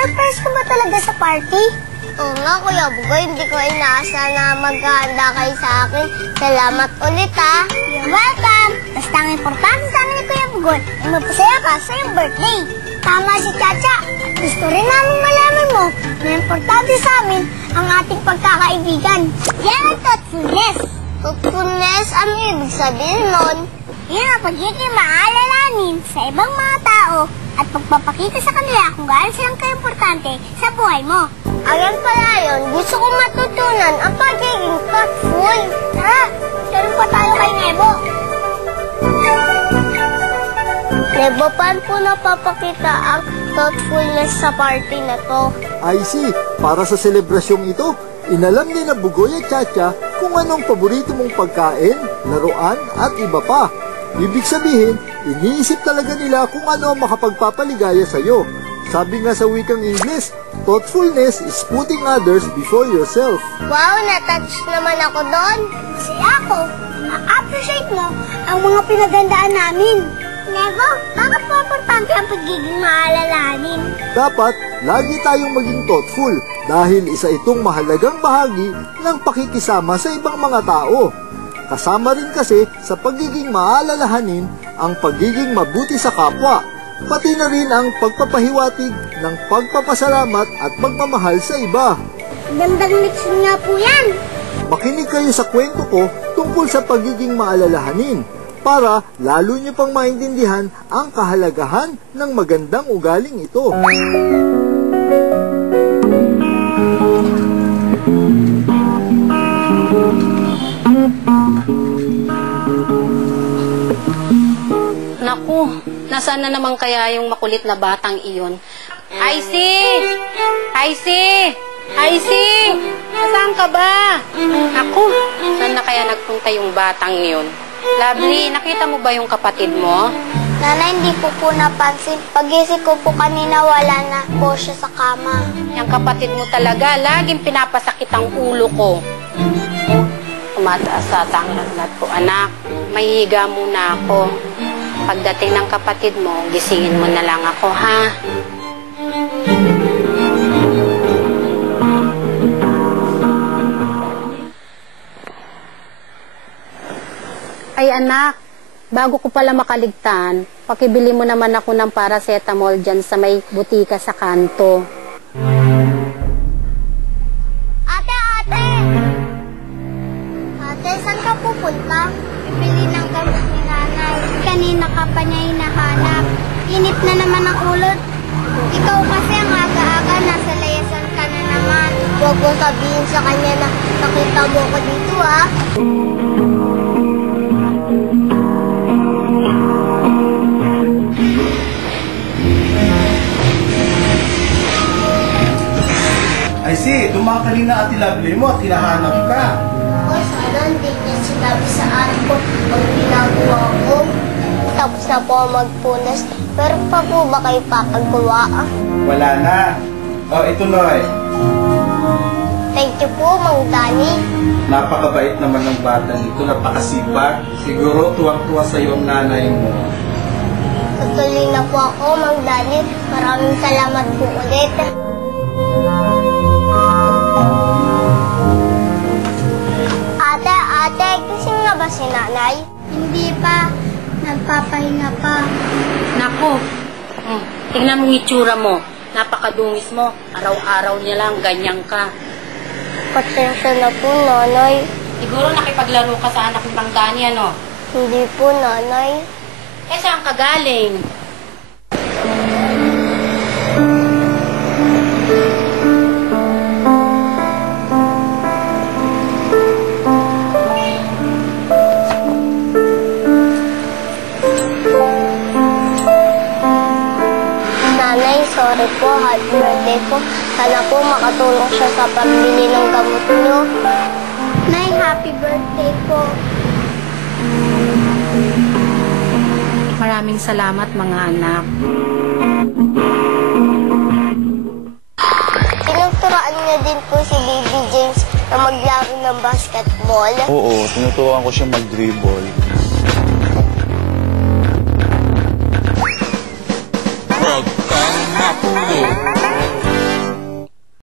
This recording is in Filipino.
Surprise ka ba talaga sa party? Oo nga, Kuya Bugoy. Hindi ko inaasahan na maghahanda kayo sa akin. Salamat ulit, ha? You're welcome! Basta ang importante sa amin ni Kuya Bugoy ay mapasaya ka sa iyong birthday. Tama si Chacha. Gusto rin namin malaman mo na importante sa amin ang ating pagkakaibigan. Yan ang thoughtfulness. Thoughtfulness? Ano ibig sabihin nun? Yan ang pagiging maalalahanin sa ibang mga tao at pagpapakita sa kanila kung gaano silang kaimportante sa buhay mo. Ayan pala yun. Gusto kong matutunan ang pagiging thoughtful. Tara, tanong pa tayo kay Nebo. Nebo, paano po napapakita ang thoughtfulness sa party na to? I see. Para sa selebrasyong ito, inalam ni na Bugoy at Chacha kung anong paborito mong pagkain, laruan at iba pa. Ibig sabihin, iniisip talaga nila kung ano ang makapagpapaligaya sa iyo. Sabi nga sa wikang Ingles, thoughtfulness is putting others before yourself. Wow, natouch naman ako doon. Kasi ako, na-appreciate mo ang mga pinagandaan namin. Nebo, bakit po importante ang pagiging maalalahanin? Dapat, lagi tayong maging thoughtful dahil isa itong mahalagang bahagi ng pakikisama sa ibang mga tao. Kasama rin kasi sa pagiging maalalahanin ang pagiging mabuti sa kapwa, pati na rin ang pagpapahiwatig ng pagpapasalamat at pagmamahal sa iba. Gandang leksyon nga po yan. Makinig kayo sa kwento ko tungkol sa pagiging maalalahanin para lalo niyo pang maintindihan ang kahalagahan ng magandang ugaling ito. Naku, nasaan na naman kaya yung makulit na batang iyon? Icy! Icy! Icy! Nasaan ka ba? Naku, saan na kaya nagpunta yung batang yun? Lovely, nakita mo ba yung kapatid mo? Nanay, hindi ko po napansin. Pagising ko po kanina, wala na po siya sa kama. Yung kapatid mo talaga, laging pinapasakit ang ulo ko. Oh, tumataas ata ang lagnat ko. Anak, mahihiga muna ako. Pagdating ng kapatid mo, gisingin mo na lang ako, ha? Ay anak, bago ko pala makaligtan, pakibili mo naman ako ng paracetamol dyan sa may butika sa kanto. Ate! Ate, saan ka pupunta? Bibili ng gamot ni nanay. Kanina ka pa niya hinahanap. Init na naman ang ulo. Ikaw kasi ang aga-aga, nasa layasan ka na naman. Huwag mo sabihin sa kanya na nakita mo ko dito, ha? I see, tumakali na Ate Lovely mo at hinahanap ka. O, sana hindi niya sinabi sa akin ko ang ginagawa ko. Tapos na po ako magpunas. Pero pa po ba kayo papagawa? Wala na. Oh, ito Noy. Thank you po, Mang Danny. Napakabait naman ng batang ito, napakasipag. Siguro tuwang-tuwa sa iyo ang nanay mo. Tutuloy na po ako, Mang Danny. Maraming salamat po ulit. Ate, gising na ba si nanay? Hindi pa. Nagpapahinga pa. Naku, tingnan mo yung itsura mo. Napakadungis mo. Araw-araw niya lang, ganyan ka. Pasensya na po, nanay. Siguro nakipaglaro ka sa anak ng Dani, ano? Hindi po, nanay. Eh, saan ka galing? Nanay, sorry po. Happy birthday po. Sana po makatulong siya sa pambili ng gamot niyo. Nay, happy birthday po. Maraming salamat, mga anak. Tinuturoan niyo din po si Baby James na maglaro ng basketball. Oo, tinuturuan ko siya mag-dribble.